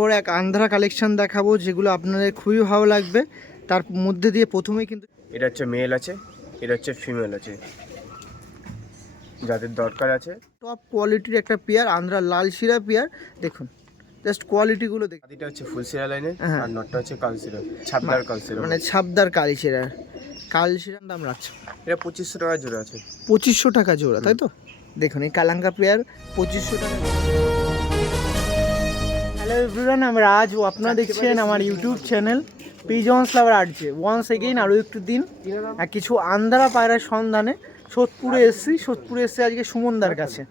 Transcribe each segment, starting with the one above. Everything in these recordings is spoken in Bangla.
পর এক আন্ধ্রা কালেকশন দেখাবো যেগুলো আপনাদের খুবই ভালো লাগবে। তার মধ্যে দিয়ে প্রথমেই কিন্তু এটা হচ্ছে মেল আছে, এটা হচ্ছে ফিমেল আছে, যাদের দরকার আছে। টপ কোয়ালিটির একটা পেয়ার আন্ধ্রা লাল শিরা পেয়ার। দেখুন জাস্ট কোয়ালিটিগুলো দেখুন। এটা হচ্ছে ফুল সিরা লাইনের, হ্যাঁ। আর নটটা হচ্ছে কালসিরা, ছাপদার কালসিরা। মানে ছাপদার কালি শিরা। কাল শিরার দাম রাখছে এটা 2500 টাকা জোড়া আছে। 2500 টাকা জোড়া, তাই তো? দেখুন এই কালাঙ্কা পেয়ার 2500 টাকা। হ্যালো এভরিওয়ান, আমরা আজ আপনারা দেখছেন আমার ইউটিউব চ্যানেল পিজন্স লাভার আর্টে। ওয়ান্স এগেইন আরও একটু দিন কিছু আন্ধ্রা পায়রার সন্ধানে সোদপুরে এসছি আজকে সুমনদার কাছে।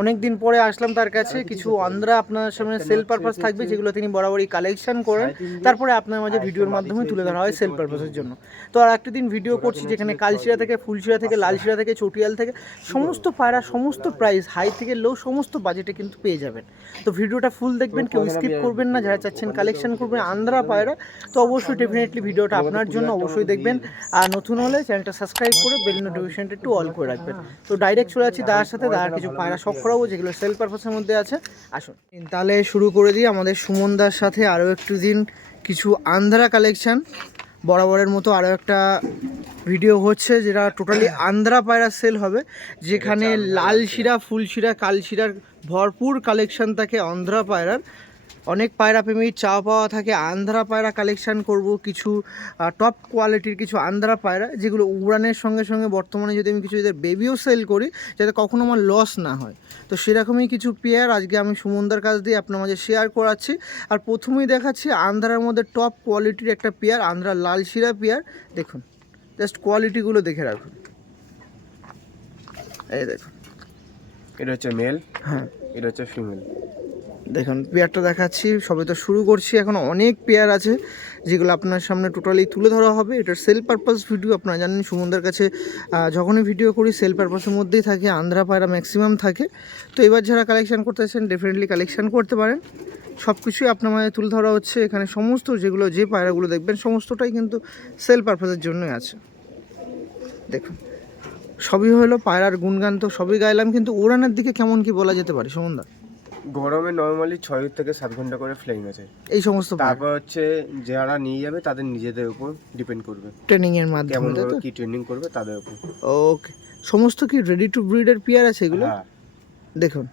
অনেক দিন পরে আসলাম তার কাছে। কিছু আন্ধ্রা আপনার সামনে সেল পারপাস থাকবে, যেগুলো তিনি বরাবরই কালেকশন করেন, তারপরে আপনার মাঝে ভিডিওর মাধ্যমে তুলে ধরা হয় সেল পারপাসের জন্য। তো আর একটা দিন ভিডিও করছি যেখানে কালশিরা থেকে, ফুলশিরা থেকে, লালশিরা থেকে, চটিয়াল থেকে সমস্ত পায়রা, সমস্ত প্রাইস হাই থেকে লো, সমস্ত বাজেটে কিন্তু পেয়ে যাবেন। তো ভিডিওটা ফুল দেখবেন, কেউ স্কিপ করবেন না। যারা চাচ্ছেন কালেকশন করবেন আন্ধ্রা পায়রা, তো অবশ্যই ডেফিনেটলি ভিডিওটা আপনার জন্য, অবশ্যই দেখবেন। আর নতুন হলে চ্যানেলটা সাবস্ক্রাইব করে বেল নোটিফিকেশনটা একটু অল করে রাখবেন। তো ডাইরেক্ট চলে যাচ্ছি দাদার সাথে, দাদার কিছু পায়রা শখ করাবো যেগুলো সেল পারপাসের মধ্যে আছে। আসুন তাহলে শুরু করে দিই আমাদের সুমনদার সাথে আরও একটু দিন কিছু আন্ধ্রা কালেকশন। বরাবরের মতো আরও একটা ভিডিও হচ্ছে যেটা টোটালি আন্ধ্রা পায়রা সেল হবে, যেখানে লাল শিরা, ফুল শিরা, কাল শিরার ভরপুর কালেকশন থাকে আন্ধ্রা পায়রার। অনেক পায়রা প্রেমীর চাওয়া পাওয়া থাকে আন্ধ্রা পায়রা কালেকশন করব, কিছু টপ কোয়ালিটির কিছু আন্ধ্রা পায়রা যেগুলো উড়ানের সঙ্গে সঙ্গে বর্তমানে যদি আমি কিছু এদের বেবিও সেল করি যাতে কখনো আমার লস না হয়। তো সেরকমই কিছু পেয়ার আজকে আমি সুমনদার কাছ দিয়ে আপনার মাঝে শেয়ার করাচ্ছি। আর প্রথমেই দেখাচ্ছি আন্ধ্রার মধ্যে টপ কোয়ালিটির একটা পেয়ার, আন্ধ্রা লাল শিরা পেয়ার। দেখুন জাস্ট কোয়ালিটিগুলো দেখে রাখুন। এই দেখুন, এটা হচ্ছে মেল, হ্যাঁ এটা হচ্ছে ফিমেল। দেখুন পেয়ারটা দেখাচ্ছি, সবে তো শুরু করছি, এখন অনেক পেয়ার আছে যেগুলো আপনার সামনে টোটালি তুলে ধরা হবে। এটার সেল পারপাস ভিডিও আপনারা জানেন সুমনদার কাছে যখনই ভিডিও করি সেল পারপাসের মধ্যেই থাকে, আন্ধ্রা পায়রা ম্যাক্সিমাম থাকে। তো এবার যারা কালেকশন করতে চান ডেফিনেটলি কালেকশন করতে পারেন। সব কিছুই আপনার মাঝে তুলে ধরা হচ্ছে এখানে। সমস্ত যেগুলো যে পায়রাগুলো দেখবেন সমস্তটাই কিন্তু সেল পারপাসের জন্যই আছে। দেখুন সবই হলো পায়রার গুণগান, তো সবই গাইলাম, কিন্তু উড়ানের দিকে কেমন কি বলা যেতে পারে সুমনদা? গরমে নর্মালি 6 থেকে 7 ঘন্টা করে ফ্লাইং আছে এই সমস্ত তারপর হচ্ছে যারা নিয়ে যাবে তাদের নিজেদের উপর ডিপেন্ড করবে, ট্রেনিং এর কেমন মাধ্যমে, তাই তো? কি ট্রেনিং করবে তাদের উপর। ওকে, সমস্ত কি রেডি টু ব্রিডের পেয়ার আছে এগুলো? হ্যাঁ, দেখুন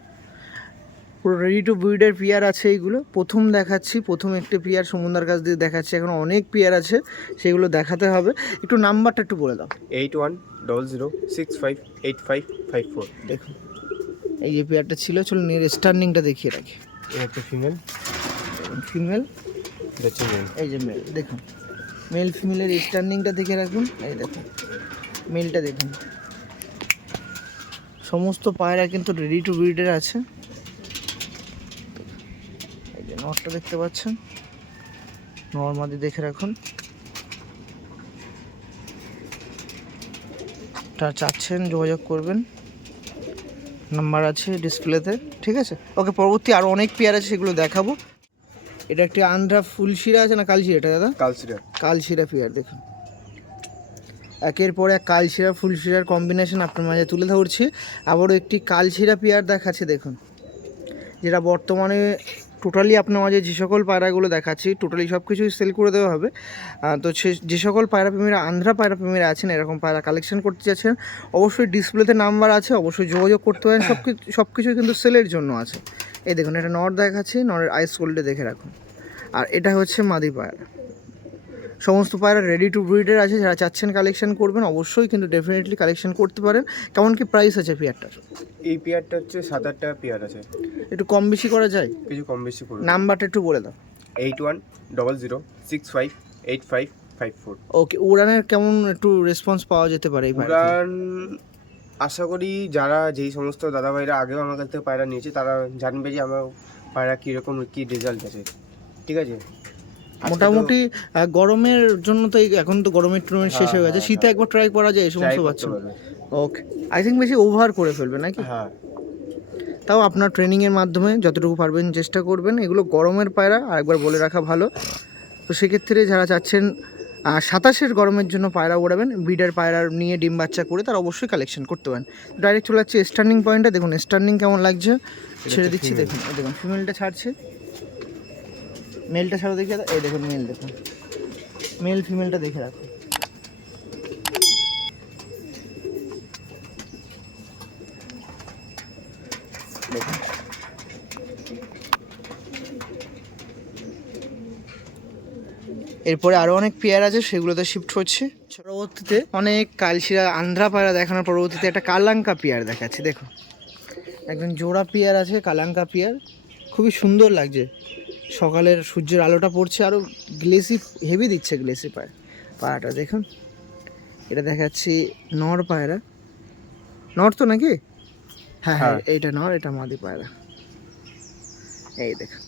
পুরো রেডি টু ব্রিডের পেয়ার আছে এইগুলো। প্রথম দেখাচ্ছি, প্রথম একটি পেয়ার সুমনদার কাছ দিয়ে দেখাচ্ছি, এখন অনেক পেয়ার আছে সেগুলো দেখাতে হবে। একটু নাম্বারটা একটু বলে দাও। 8100658554। দেখুন এই যে পেয়ারটা ছিল, চলো নিয়ে স্টার্নিংটা দেখিয়ে রাখি। এটা হচ্ছে ফিমেল, ফিমেল, এটা হচ্ছে মেল। এই যে মেল। দেখুন মেল ফিমেলের স্টার্নিংটা দেখে রাখুন। এই দেখুন মেলটা দেখুন। সমস্ত পায়রা কিন্তু রেডি টু ব্রিডের আছে। এই যে নটটা দেখতে পাচ্ছেন, নর্মাদি দেখে রাখুন। তা চাচ্ছেন যোগাযোগ করবেন, নাম্বার আছে ডিসপ্লেতে, ঠিক আছে? ওকে, পরবর্তী আরও অনেক পেয়ার আছে সেগুলো দেখাবো। এটা একটি আন্ধ্রা ফুলশিরা আছে না কালশিরা, এটা দাদা কালসিরা। কালশিরা পেয়ার। দেখুন একের পর এক কালশিরা ফুলশিরার কম্বিনেশন আপনার মাঝে তুলে ধরছি। আবারও একটি কালশিরা পেয়ার দেখাচ্ছে, দেখুন, যেটা বর্তমানে টোটালি আপনার মাঝে যে সকল পায়রাগুলো দেখাচ্ছি টোটালি সব কিছুই সেল করে দেওয়া হবে। তো যে সকল পায়রা প্রেমীরা, আন্ধ্রা পায়রা প্রেমীরা আছেন, এরকম পায়রা কালেকশন করতে চাচ্ছেন, অবশ্যই ডিসপ্লেতে নাম্বার আছে, অবশ্যই যোগাযোগ করতে পারেন। সব কিছুই কিন্তু সেলের জন্য আছে। এই দেখুন এটা নর দেখাচ্ছি, নরের আইস কোল্ডে দেখে রাখুন। আর এটা হচ্ছে মাদি পায়রা। সমস্ত পায়রা রেডি টু ব্রিডের আছে, যারা চাচ্ছেন কালেকশন করবেন অবশ্যই কিন্তু ডেফিনেটলি কালেকশন করতে পারেন। কেমন কি প্রাইস আছে পেয়ারটার? এই পেয়ারটা হচ্ছে 7-8 টাকা পেয়ার আছে, একটু কম বেশি করা যায়? কিছু কম বেশি করবে। নাম্বারটা একটু বলে দাও। 8100658554। ওকে, উড়ানের কেমন একটু রেসপন্স পাওয়া যেতে পারে এই পায়রা? উড়ান আশা করি যারা যেই সমস্ত দাদা ভাইরা আগেও আমার কাছ থেকে পায়রা নিয়েছে তারা জানবে যে আমার পায়রা কীরকম কী রেজাল্ট আছে, ঠিক আছে? মোটামুটি গরমের জন্য তো এখন তো গরমের টুর্নামেন্ট শেষ হয়ে গেছে, শীতে একবার ট্রাই করা যায় এই সমস্ত বাচ্চা। ওকে, আই থিঙ্ক বেশি ওভার করে ফেলবে নাকি? হ্যাঁ, তাও আপনার ট্রেনিংয়ের মাধ্যমে যতটুকু পারবেন চেষ্টা করবেন। এগুলো গরমের পায়রা, আরেকবার বলে রাখা ভালো। তো সেক্ষেত্রে যারা চাচ্ছেন 27-এর গরমের জন্য পায়রা ওড়াবেন, ব্রিডার পায়রা নিয়ে ডিম বাচ্চা করে, তারা অবশ্যই কালেকশন করতে পারেন। ডাইরেক্ট চলে যাচ্ছে স্টার্নিং পয়েন্টটা। দেখুন স্টার্নিং কেমন লাগছে, ছেড়ে দিচ্ছি। দেখুন দেখুন ফিমেলটা ছাড়ছে, মেলটা ছাড়া দেখে এই দেখুন মেল, দেখুন মেল ফিমেলটা দেখে রাখুন। দেখুন এরপরে আরও অনেক পেয়ার আছে, সেগুলোতে শিফট হচ্ছে। পরবর্তীতে অনেক কালশিরা আন্ধ্রা পায়রা দেখানোর পরবর্তীতে একটা কালাঙ্কা পেয়ার দেখাচ্ছি। দেখো একদম জোড়া পেয়ার আছে, কালাঙ্কা পেয়ার, খুবই সুন্দর লাগছে। সকালের সূর্যের আলোটা পড়ছে, আরও গ্লেসি হেভি দিচ্ছে গ্লেসি পায়রাটা। দেখুন এটা দেখাচ্ছি নর পায়রা, নর তো নাকি? হ্যাঁ হ্যাঁ, এইটা নর, এটা মাদি পায়রা। এই দেখুন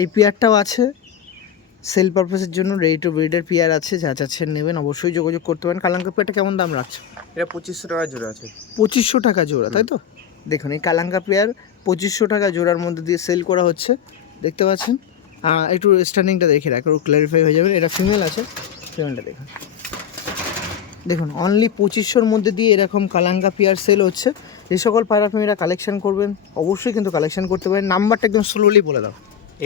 এই পেয়ারটাও আছে সেল পারপাসের জন্য, রেডি টু ব্রিডের পেয়ার আছে। যা চাচ্ছেন নেবেন অবশ্যই যোগাযোগ করতে পারেন। কালাঙ্কা পেয়ারটা কেমন দাম রাখছো? এটা 2500 টাকা জোড়া আছে। 2500 টাকা জোড়া, তাই তো? দেখুন এই কালাঙ্কা পেয়ার 2500 টাকা জোড়ার মধ্যে দিয়ে সেল করা হচ্ছে, দেখতে পাচ্ছেন। একটু স্ট্যান্ডিংটা দেখে রাখো, ক্ল্যারিফাই হয়ে যাবে। এটা ফিমেল আছে, ফিমেলটা দেখুন। দেখুন অনলি 2500-র মধ্যে দিয়ে এরকম কালাঙ্কা পেয়ার সেল হচ্ছে। যে সকল পায়রা প্রেমীরা কালেকশন করবেন অবশ্যই কিন্তু কালেকশন করতে পারেন। নাম্বারটা একদম স্লোলি বলে দাও।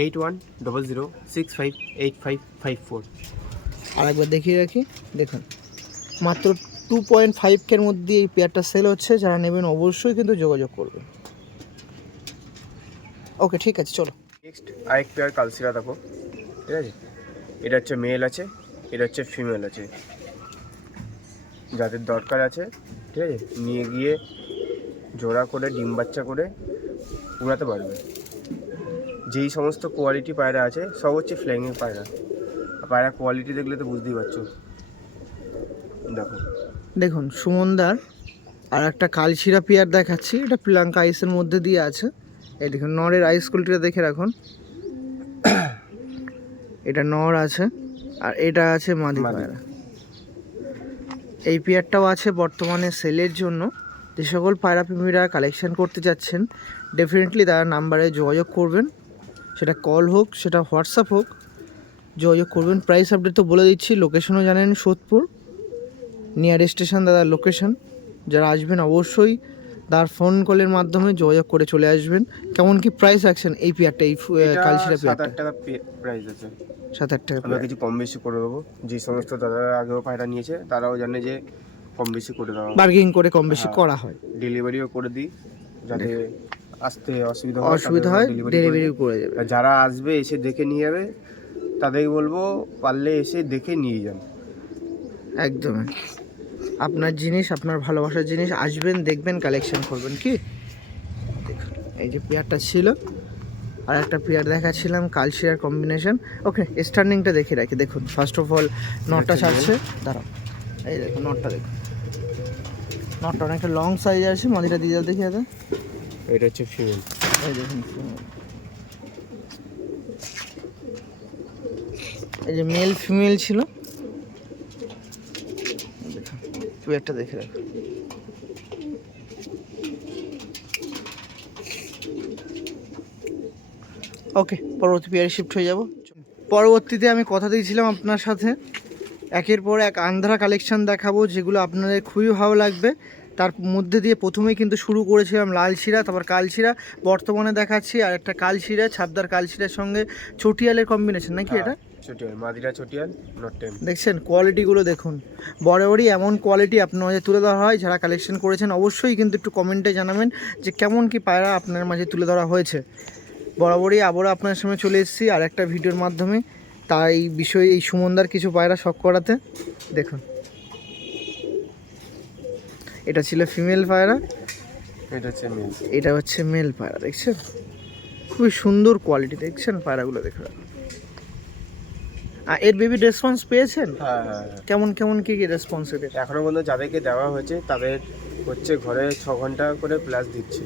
8100658554। আর একবার দেখিয়ে রাখি, দেখুন মাত্র 2.5K-র মধ্যে এই পেয়ারটা সেল হচ্ছে। যারা নেবেন অবশ্যই কিন্তু যোগাযোগ করবেন। ওকে ঠিক আছে, চলো নেক্সট আরেক পেয়ার কালশিরা দেখো, ঠিক আছে। এটা হচ্ছে মেল আছে, এটা হচ্ছে ফিমেল আছে। যাদের দরকার আছে, ঠিক আছে, নিয়ে গিয়ে জোড়া করে ডিম বাচ্চা করে উড়াতে পারবে। যেই সমস্ত কোয়ালিটি পায়রা আছে সব হচ্ছে ফ্ল্যাঙ্গিং পায়রা। পায়রা কোয়ালিটি দেখলে তো বুঝতেই পারছো। দেখো দেখুন সুমনদার আর একটা কালশিরা পেয়ার দেখাচ্ছি। এটা প্রিয়াঙ্কা আইসের মধ্যে দিয়ে আছে। এই দেখুন নরের আইস কোয়ালিটিটা দেখে রাখুন। এটা নর আছে আর এটা আছে মাদি পায়রা। এই পেয়ারটাও আছে বর্তমানে সেলের জন্য। যে সকল পায়রা প্রেমীরা কালেকশন করতে যাচ্ছেন ডেফিনেটলি তারা নাম্বারে যোগাযোগ করবেন, সেটা কল হোক সেটা হোয়াটসঅ্যাপ হোক, যোগাযোগ করবেন। প্রাইস আপডেট তো বলে দিচ্ছি, লোকেশনও জানেন সোদপুর নিয়ারেস্ট স্টেশন দাদার লোকেশন। যারা আসবেন অবশ্যই তার ফোন কলের মাধ্যমে যোগাযোগ করে চলে আসবেন। কেমন কি প্রাইস রাখছেন এই পেয়ারটা, এই কালশিরা পেয়ারটা? 7-8 টাকা প্রাইস আছে। 7-8 টাকা। আমরা কিছু কম বেশি করে দেবো। যে সমস্ত দাদারা আগেও পায়রা নিয়েছে তারাও জানে যে কম বেশি করে দেওয়া, বার্গেনিং করে কম বেশি করা হয়। ডেলিভারিও করে দিই, যাতে আসতে অসুবিধা হয় ডেলিভারি করে যাবে। যারা আসবে এসে দেখে নিয়ে যাবে, তাদেরকে বলবো পারলে এসে দেখে নিয়ে যান। একদম আপনার জিনিস, আপনার ভালোবাসার জিনিস, আসবেন দেখবেন কালেকশন করবেন। কি দেখুন এই যে পেয়ারটা ছিল, আর একটা পেয়ার দেখাচ্ছিলাম কালশিরার কম্বিনেশন। ওকে স্টার্নিংটা দেখে রাখি। দেখুন ফার্স্ট অফ অল নটটা ছাড়ছে, দাঁড়াও এই দেখুন নটটা দেখুন, নটটা অনেকটা লং সাইজ আছে। মাদিটা দিয়ে যাও দেখি দাদা। এটা হচ্ছে ফিমেল। এই দেখুন ফিমেল, এই যে মেল ফিমেল ছিল। দেখুন পেয়ারটা দেখে রাখুন। ওকে পরবর্তী পেয়ারে শিফট হয়ে যাব। পরবর্তীতে আমি কথা দিয়েছিলাম আপনার সাথে একের পর এক আন্ধ্রা কালেকশন দেখাবো, যেগুলো আপনাদের খুবই ভালো লাগবে। তার মধ্যে দিয়ে প্রথমেই কিন্তু শুরু করেছিলাম লালশিরা, তারপর কালশিরা, বর্তমানে দেখাচ্ছি আর একটা কালশিরা, ছাপদার কালশিরার সঙ্গে চটিয়ালের কম্বিনেশন নাকি এটা? চটিয়াল, মাদিরা চটিয়াল, নট টেম। দেখছেন কোয়ালিটিগুলো দেখুন, বরাবরই এমন কোয়ালিটি আপনার মাঝে তুলে ধরা হয়। যারা কালেকশন করেছেন অবশ্যই কিন্তু একটু কমেন্টে জানাবেন যে কেমন কি পায়রা আপনার মাঝে তুলে ধরা হয়েছে। বরাবরই আবারও আপনার সামনে চলে এসেছি আর একটা ভিডিওর মাধ্যমে, তাই বিষয়ে এই সুমনদার কিছু পায়রা শখ করাতে। দেখুন এটা ছিল ফিমেল পায়রা, এটা হচ্ছে মেল, এটা হচ্ছে মেল পায়রা। দেখছেন খুবই সুন্দর কোয়ালিটি, দেখছেন পায়রাগুলো দেখুন। আর এর বেবি রেসপন্স পেয়েছেন? হ্যাঁ হ্যাঁ। কেমন কেমন কি কি রেসপন্স এদের? এখনো পর্যন্ত যাদেরকে দেওয়া হয়েছে তাদের হচ্ছে ঘরে 6 ঘন্টা করে প্লাস দিচ্ছে,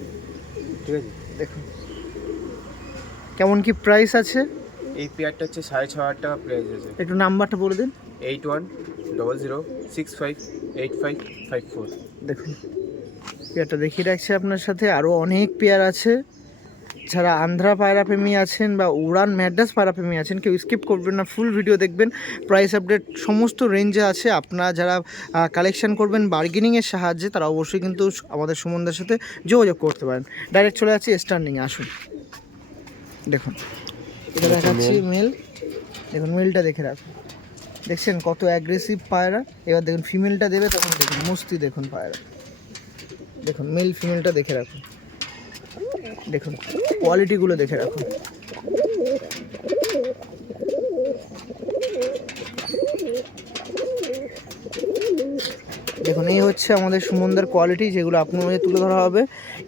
ঠিক আছে। দেখুন কেমন কি প্রাইস আছে? এই পেয়ারটা হচ্ছে 6,500 টাকা প্রাইস আছে। একটু নাম্বারটা বলে দিন। 8100658554। দেখুন পেয়ারটা দেখিয়ে রাখছি আপনার সাথে। আরও অনেক পেয়ার আছে। যারা আন্ধ্রা পায়রা প্রেমী আছেন বা উড়ান ম্যাড্রাস পায়রা প্রেমী আছেন কেউ স্কিপ করবেন না, ফুল ভিডিও দেখবেন। প্রাইস আপডেট সমস্ত রেঞ্জে আছে। আপনারা যারা কালেকশন করবেন বার্গেনিংয়ের সাহায্যে তারা অবশ্যই কিন্তু আমাদের সুমনদার সাথে যোগাযোগ করতে পারেন। ডাইরেক্ট চলে যাচ্ছি স্ট্যান্ডিংয়ে, আসুন। দেখুন এটা দেখাচ্ছি মেল, দেখুন মেলটা দেখে রাখুন, দেখছেন কত অ্যাগ্রেসিভ পায়রা। এবার দেখুন ফিমেলটা দেবে তখন দেখুন মস্তি, দেখুন পায়রা, দেখুন মেল ফিমেলটা দেখে রাখুন, দেখুন কোয়ালিটিগুলো দেখে রাখুন। দেখুন এই হচ্ছে আমাদের সুমনদার কোয়ালিটি, যেগুলো আপনার মধ্যে তুলে ধরা হবে।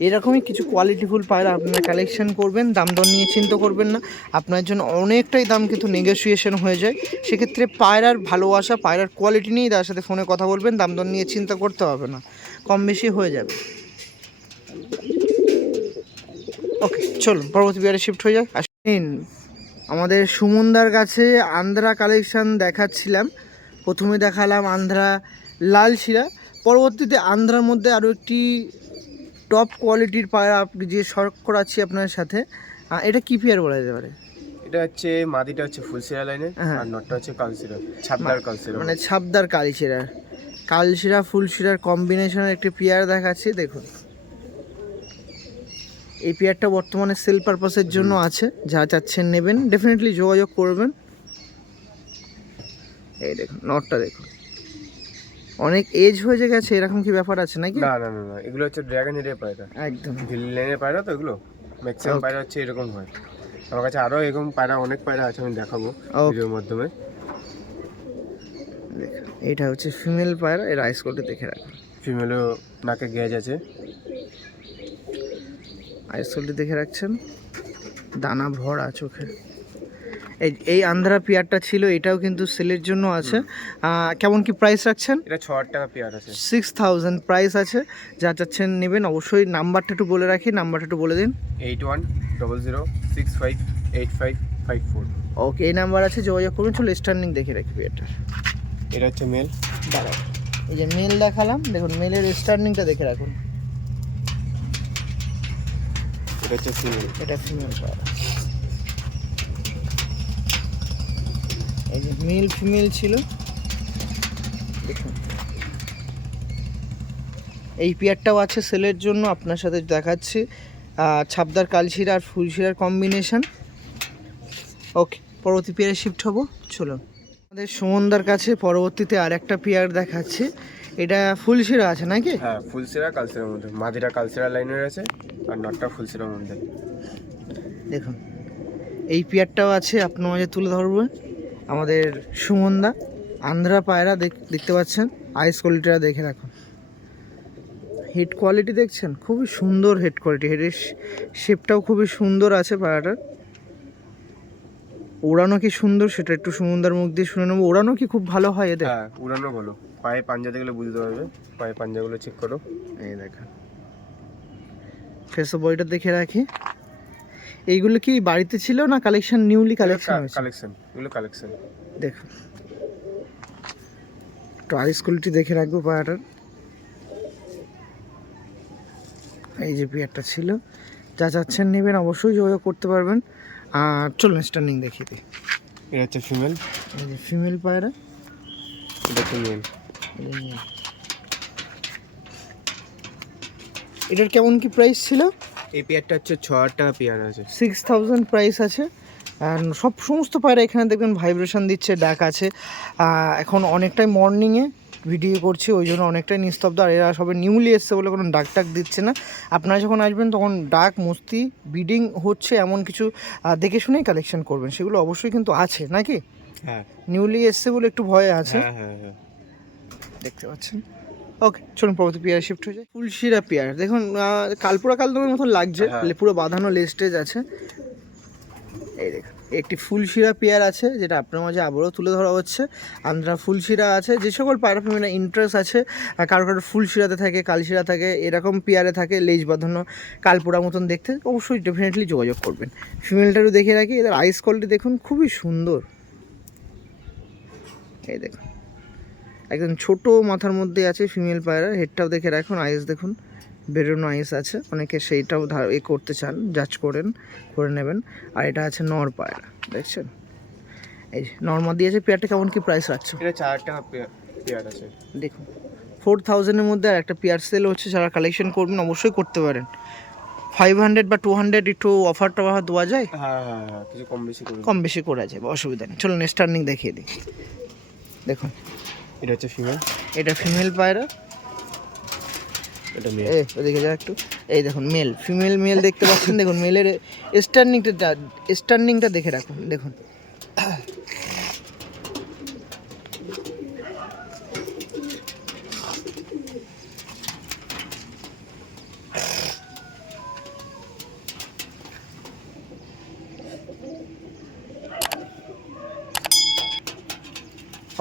এরকমই কিছু কোয়ালিটিফুল পায়রা আপনারা কালেকশন করবেন, দাম দর নিয়ে চিন্তা করবেন না, আপনার জন্য অনেকটাই দাম কিন্তু নেগোসিয়েশন হয়ে যায়। সেক্ষেত্রে পায়রার ভালোবাসা, পায়রার কোয়ালিটি নিয়েই তার সাথে ফোনে কথা বলবেন, দাম দর নিয়ে চিন্তা করতে হবে না, কম বেশি হয়ে যাবে। ওকে চলুন পরবর্তী বিয়ারে শিফট হয়ে যাক। আসেন, আমাদের সুমনদার কাছে আন্ধ্রা কালেকশান দেখাচ্ছিলাম। প্রথমে দেখালাম আন্ধ্রা লাল শিরা, পরবর্তীতে আন্ধ্রার মধ্যে আরও একটি টপ কোয়ালিটির পায়রা যে শর্ট করাচ্ছি আপনার সাথে। এটা কি পেয়ার বলা যেতে পারে? এটা হচ্ছে মাদিটা হচ্ছে ফুলসিরা লাইনের, হ্যাঁ। আর নটটা হচ্ছে কালসিরা, ছাপদার কালসিরা। মানে ছাপদার কালশিরার, কালশিরা ফুলশিরার কম্বিনেশনের একটি পেয়ার দেখাচ্ছি। দেখুন এই পেয়ারটা বর্তমানে সেল পারপাসের জন্য আছে, যা চাচ্ছেন নেবেন ডেফিনেটলি যোগাযোগ করবেন। এই দেখুন নটটা দেখুন, অনেক এজ হয়ে গেছে, এরকম কি ব্যাপার আছে নাকি? না না না না, এগুলো হচ্ছে ড্রাগন হেডের পায়রা, একদম ভিল লাইনের পায়রা। তো এগুলো ম্যাক্সিমাম পায়রা হচ্ছে এরকম হয়। আমার কাছে আরও এরকম পায়রা, অনেক পায়রা আছে, আমি দেখাবো ভিডিওর মাধ্যমে। দেখুন এইটা হচ্ছে ফিমেল পায়রা, এর আইস কোটে দেখে রাখুন, ফিমেলও নাকে গ্যাজ আছে, আইস কোটে দেখে রাখছেন, দানা ভরা চোখে। এই আন্ধ্রা পেয়ারটা ছিল, এটাও কিন্তু সেলের জন্য আছে। কেমন কি প্রাইস রাখছেন? এটা 6,000 টাকা পেয়ার আছে, 6000 প্রাইস আছে। যা চাচ্ছেন নেবেন, অবশ্যই নাম্বারটা একটু বলে রাখি, নাম্বারটা একটু বলে দিন। 8100658554। ওকে এই নাম্বার আছে, যোগাযোগ করবেন। চলো স্টার্নিং দেখে রাখি পেয়ারটা। এটা হচ্ছে মেল, দাঁড়াও, এই যে মেল দেখালাম, দেখুন মেলের স্টার্নিংটা দেখে রাখুন। এটা হচ্ছে ফিমেল, এটা ফিমেল পায়রা। এই যে মেল ফিমেল ছিল, দেখুন এই পেয়ারটাও আছে সেলের জন্য, আপনার সাথে দেখাচ্ছি। ছাপদার কালশিরা আর ফুলশিরার কম্বিনেশন। ওকে পরবর্তী পেয়ারে শিফট হব, চলো। আমাদের সুমনদার কাছে পরবর্তীতে আর একটা পেয়ার দেখাচ্ছি। এটা ফুলশিরা আছে নাকি? হ্যাঁ ফুলসিরা কালসিরার মধ্যে, মাদিরা কালসিরা লাইনের আছে, আর নটটা ফুলসিরার মধ্যে। দেখুন এই পেয়ারটাও আছে, আপনার মাঝে তুলে ধরবো। আমাদের সুমনদা আন্ধ্রা পায়রা দেখতে পাচ্ছেন, আইস কোয়ালিটিটা দেখে রাখুন, হেড কোয়ালিটি দেখছেন, খুবই সুন্দর হেড কোয়ালিটি, হেডের শেপটাও খুবই সুন্দর আছে পায়রাটার। ওড়ানো কি সুন্দর সেটা একটু সুমনদার মুখ দিয়ে শুনে নেবো। ওড়ানো কি খুব ভালো হয় এদের? হ্যাঁ উড়ানো ভালো, পায়ে পাঞ্জা দেখলে বুঝতে পারবে, পায়ে পাঞ্জাগুলো চেক করো। এই দেখেন ফেসো বইটা দেখে রাখি। এইগুলো কি বাড়িতে ছিল না কালেকশন, নিউলি কালেকশন হয়েছে? কালেকশন, এগুলো কালেকশন। দেখুন একটু আইস কোয়ালিটি দেখে রাখবো পায়রাটার। এই যে পেয়ারটা ছিল, যা চাচ্ছেন নেবেন অবশ্যই যোগাযোগ করতে পারবেন। আর চলুন স্টার্নিং দেখিয়ে দিই। এটা হচ্ছে ফিমেল, এই যে ফিমেল পায়রা, এটা হচ্ছে মেল। এটার কেমন কি প্রাইস ছিল? এই পেয়ারটা হচ্ছে 6,000 টাকা পেয়ার আছে, 6000 প্রাইস আছে। আর সমস্ত পায়রা এখানে দেখবেন ভাইব্রেশন দিচ্ছে, ডাক আছে। এখন অনেকটাই মর্নিংয়ে ভিডিও করছি, ওই জন্য অনেকটাই নিস্তব্ধ। আর এরা সবে নিউলি এসছে বলে কোনো ডাক টাক দিচ্ছে না। আপনারা যখন আসবেন তখন ডাক মস্তি ব্রিডিং হচ্ছে এমন কিছু দেখে শুনেই কালেকশন করবেন, সেগুলো অবশ্যই কিন্তু আছে নাকি? হ্যাঁ নিউলি এসছে বলে একটু ভয় আছে, হ্যাঁ হ্যাঁ হ্যাঁ। দেখতে পাচ্ছেন। ওকে চলুন পরবর্তী পেয়ার শিফট হয়ে যায়। ফুলশিরা পেয়ার দেখুন, কালপুরা কালদমের মতন লাগছে, পুরো বাঁধানো লেস্টেজ আছে। এই দেখুন একটি ফুলশিরা পেয়ার আছে, যেটা আপনার মাঝে আবারও তুলে ধরা হচ্ছে। আন্ধ্রা ফুলশিরা আছে, যে সকল পায়রা প্রেমীরা ইন্টারেস্ট আছে, কারো কারো ফুলশিরাতে থাকে, কালশিরা থাকে, এরকম পেয়ারে থাকে লেজ বাঁধানো কালপুরা মতন দেখতে, অবশ্যই ডেফিনেটলি যোগাযোগ করবেন। ফিমেলটারও দেখে রাখি, এদের আইস কোয়ালিটি দেখুন খুবই সুন্দর। এই দেখুন একদম ছোট মাথার মধ্যে আছে ফিমেল পায়রা, হেডটাও দেখে রাখুন, আইস দেখুন বেরোনো আইস আছে, অনেকে সেইটাও করতে চান, জাজ করে নেবেন। আর এটা আছে নর পায়রা, দেখছেন এই নর্মা দিয়েছে। পেয়ারটা কেমন কি প্রাইস রাখছো? এটা 4,000 টাকা পেয়ার আছে। দেখুন 4000-এর মধ্যে আর একটা পেয়ার সেল হচ্ছে, যারা কালেকশন করবেন অবশ্যই করতে পারেন। 500 বা 200 একটু অফার টফার দেওয়া যায়? হ্যাঁ হ্যাঁ হ্যাঁ, কিছু কম বেশি করে কম বেশি করা যাবে, অসুবিধা নেই। চলুন স্টার্নিং দেখিয়ে দিই। দেখুন এটা হচ্ছে ফিমেল, এটা ফিমেল পায়রা। এটা মেল। ওদিকে যা একটু, এই দেখুন মেল ফিমেল মেল দেখতে পাচ্ছেন। দেখুন মেলের স্টার্নিংটা দেখে রাখুন। দেখুন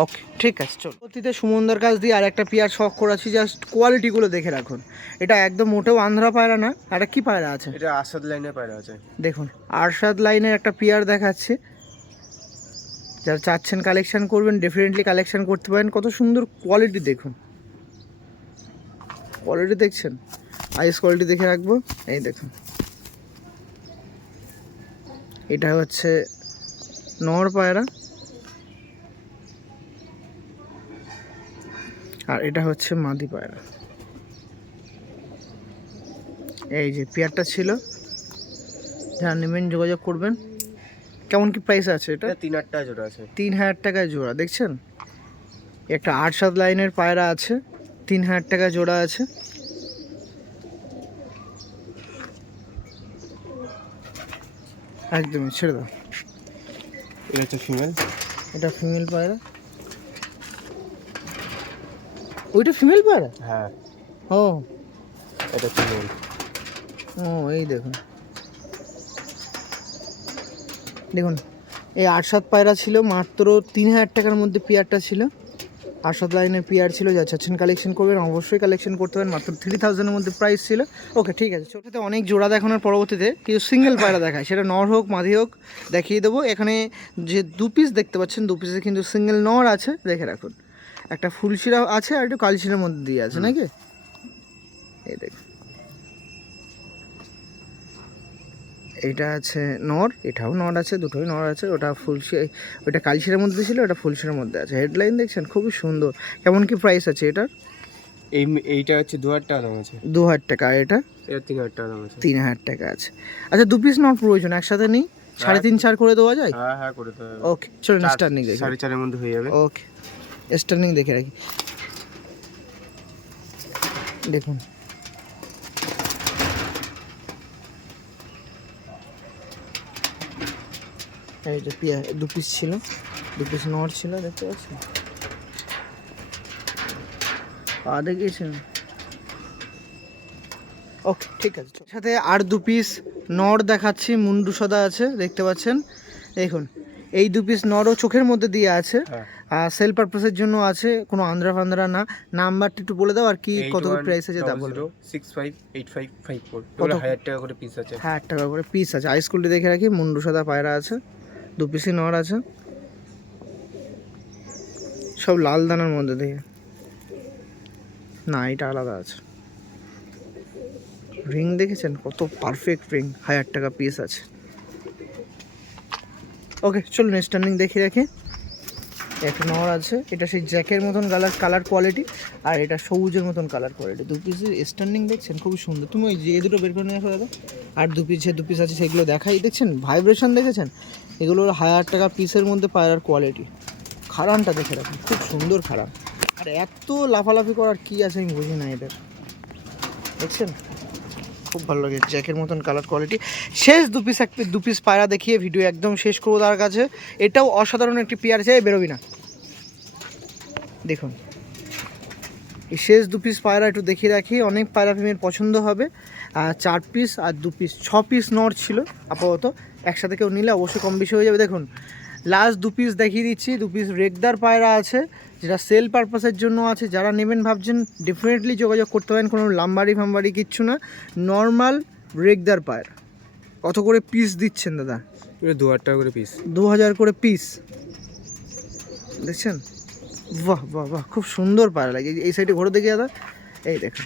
ওকে, ঠিক আছে। চলো অতীতে সুমনদার কাছ দিয়ে আর একটা পেয়ার শখ করাছি, জাস্ট কোয়ালিটিগুলো দেখে রাখুন। এটা একদম মোটেও আন্ধ্রা পায়রা না। এটা কি পায়রা আছে? এটা আসাদ লাইনের পায়রা আছে। দেখুন আরশাদ লাইনের একটা পেয়ার দেখাচ্ছে। যারা চাচ্ছেন কালেকশন করবেন, ডেফিনেটলি কালেকশন করতে পারেন। কত সুন্দর কোয়ালিটি দেখুন, কোয়ালিটি দেখছেন? আইস কোয়ালিটি দেখে রাখবো। এই দেখুন, এটা হচ্ছে নর পায়রা, আর এটা হচ্ছে মাদি পায়রা। এই যে পেয়ারটা ছিল, যারা নেবেন যোগাযোগ করবেন। কেমন কি প্রাইস আছে এটা? এটা 3,000 টাকা জোড়া আছে। 3,000 টাকায় জোড়া। দেখছেন একটা 8-7 লাইনের পায়রা আছে, 3,000 টাকা জোড়া আছে। একদমই ছেড়ে দাও। এটা হচ্ছে ফিমেল, এটা ফিমেল পায়রা। ওইটা ফিমেল পায়রা? হ্যাঁ। ও এটা হচ্ছে মেল। ও এই দেখুন, দেখুন এই 8-7 পায়রা ছিল, মাত্র 3,000 টাকার মধ্যে পেয়ারটা ছিল। 8-7 লাইনের পেয়ার ছিল। যা চাচ্ছেন কালেকশন করবেন, অবশ্যই কালেকশন করতে পারেন। মাত্র 3,000-এর মধ্যে প্রাইস ছিল। ওকে, ঠিক আছে। ছোটোতে অনেক জোড়া দেখানোর পরবর্তীতে কিছু সিঙ্গেল পায়রা দেখায়, সেটা নর হোক মাদি হোক দেখিয়ে দেবো। এখানে যে 2 পিস দেখতে পাচ্ছেন, 2 পিসে কিন্তু সিঙ্গেল নর আছে, দেখে রাখুন। একটা ফুলশিরা আছে আর একটু কালশিরার মধ্যে দিয়ে আছে নাকি? এই দেখুন, এইটা আছে নর, এটাও নর আছে, দুটোই নর আছে। ওটা ওটা কালশিরার মধ্যে ছিল, ওটা ফুলশিরার মধ্যে আছে। হেডলাইন দেখছেন, খুবই সুন্দর। কেমন কি প্রাইস আছে এটার? এইটা হচ্ছে 2,000 টাকা দাম আছে। 2,000 টাকা। এটা 3,000 টাকা দাম আছে। 3,000 টাকা আছে। আচ্ছা 2 পিস নট প্রয়োজন, একসাথে নেই 3.5-4 করে দেওয়া যায়? হ্যাঁ হ্যাঁ, করে দেবে। ওকে, চলুন স্টার্নিং দেখি। 4.5 এর মধ্যে হয়ে যাবে। ওকে, স্টার্নিং দেখে রাখি। দেখুন এই যে 2 পিস ছিল, 2 পিস নট ছিল, দেখতে পাচ্ছেন? পা দেখিয়েছেন। ওকে, ঠিক আছে। সাথে আর 2 পিস নর দেখাচ্ছি, মুন্ডু সাদা আছে, দেখতে পাচ্ছেন? দেখুন এই 2 পিস নরও চোখের মধ্যে দিয়ে আছে, আর সেল পারপাসের জন্য আছে, কোনো আন্ধ্রা ফান্দ্রা না। নাম্বারটা একটু বলে দাও, আর কি কত প্রাইস আছে তা বলো। 658554। কত? 1,000 টাকা করে পিস আছে। 1,000 টাকা করে পিস আছে। হাই স্কুলটি দেখে রাখি, মুন্ডু সাদা পায়রা আছে, 2 পিসই নর আছে, সব লাল দানার মধ্যে দিয়ে। না, এটা আলাদা আছে। রিং দেখেছেন কত পারফেক্ট রিং, 1,000 টাকা পিস আছে। ওকে, চলুন স্টার্নিং দেখে রাখি। একটা নর আছে, এটা সেই জ্যাকের মতন কালার কোয়ালিটি, আর এটা সবুজের মতন কালার কোয়ালিটি। 2 পিসের স্টার্নিং দেখছেন, খুবই সুন্দর। তুমি ওই যে দুটো বের করে নিয়ে আসো দাদা। আর 2 পিস আছে, সেগুলো দেখাই। দেখছেন ভাইব্রেশন দেখেছেন? এগুলো 1,000 টাকা পিসের মধ্যে পায়রার কোয়ালিটি। খাড়ানটা দেখে রাখুন, খুব সুন্দর খাড়ান। আর এত লাফালাফি করার কি আছে আমি বুঝি না এদের, দেখছেন? খুব ভালো লাগে, জ্যাকের মতন কালার কোয়ালিটি। শেষ 2 পিস পায়রা দেখিয়ে ভিডিও একদম শেষ করবো তার কাছে। এটাও অসাধারণ একটি পেয়ার, চাই বেরোবি না। দেখুন এই শেষ 2 পিস পায়রা একটু দেখিয়ে রাখি, অনেক পায়রা ফেমের পছন্দ হবে। 4 পিস আর 2 পিস, 6 পিস নর ছিল আপাতত। একসাথে কেউ নিলে অবশ্যই কম বেশি হয়ে যাবে। দেখুন লাস্ট 2 পিস দেখিয়ে দিচ্ছি। 2 পিস রেগদার পায়রা আছে, যেটা সেল পারপাসের জন্য আছে। যারা নেবেন ভাবছেন, ডেফিনেটলি যোগাযোগ করতে পারেন। কোনো লাম্বারি ফাম্বারি কিচ্ছু না, নর্মাল রেগদার পায়রা। কত করে পিস দিচ্ছেন দাদা? 2,000 টাকা করে পিস। 2,000 করে পিস, দেখছেন? বাহ বাহ বাহ, খুব সুন্দর পায়রা লাগে। এই সাইডে ঘোরে দেখি দাদা, এই দেখুন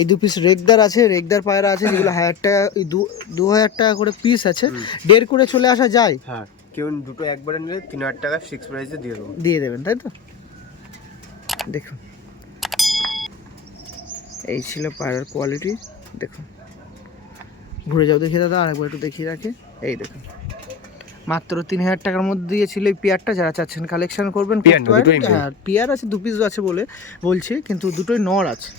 এই 2 পিস রেগদার আছে, রেগদার পায়রা আছে, যেগুলো 1,000 টাকা, 2,000 টাকা করে পিস আছে। 1.5 করে চলে আসা যায়? হ্যাঁ, কেউ দুটো একবারে নিলে 3,000 টাকা ফিক্স প্রাইসে দিয়ে দেবেন, তাই তো? দেখুন এই ছিল পায়রার কোয়ালিটি। দেখুন ঘুরে যাও দেখি দাদা, আরেকবার একটু দেখিয়ে রাখে। এই দেখুন, মাত্র 3000 টাকার মধ্যে দিয়েছিল এই পেয়ারটা। যারা চাচ্ছেন কালেকশন করবেন পেয়ার করতে না, পারেন। দুটোই মেল। হ্যাঁ পেয়ার আছে, 2 পিস আছে বলছি, কিন্তু দুটোই নর আছে।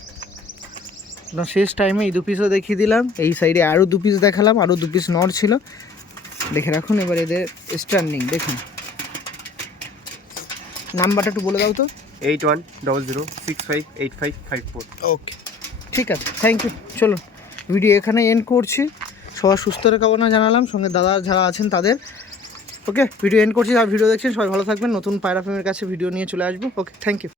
না শেষ টাইমে এই 2 পিসও দেখিয়ে দিলাম, এই সাইডে আরও 2 পিস দেখালাম, আরও 2 পিস নর ছিল, দেখে রাখুন। এবার এদের স্ট্যান্ডিং দেখুন, নাম্বারটা একটু বলে দাও তো। 8100658554। ওকে ঠিক আছে, থ্যাংক ইউ। চলুন ভিডিও এখানে এন্ড করছি। সবার সুস্থ কামনা জানালাম, সঙ্গে দাদা যারা আছেন তাদের। ওকে ভিডিও এন্ড করছি, যারা ভিডিও দেখছেন সবাই ভালো থাকবেন। নতুন পায়রা প্রেমের কাছে ভিডিও নিয়ে চলে আসবো। Okay thank you.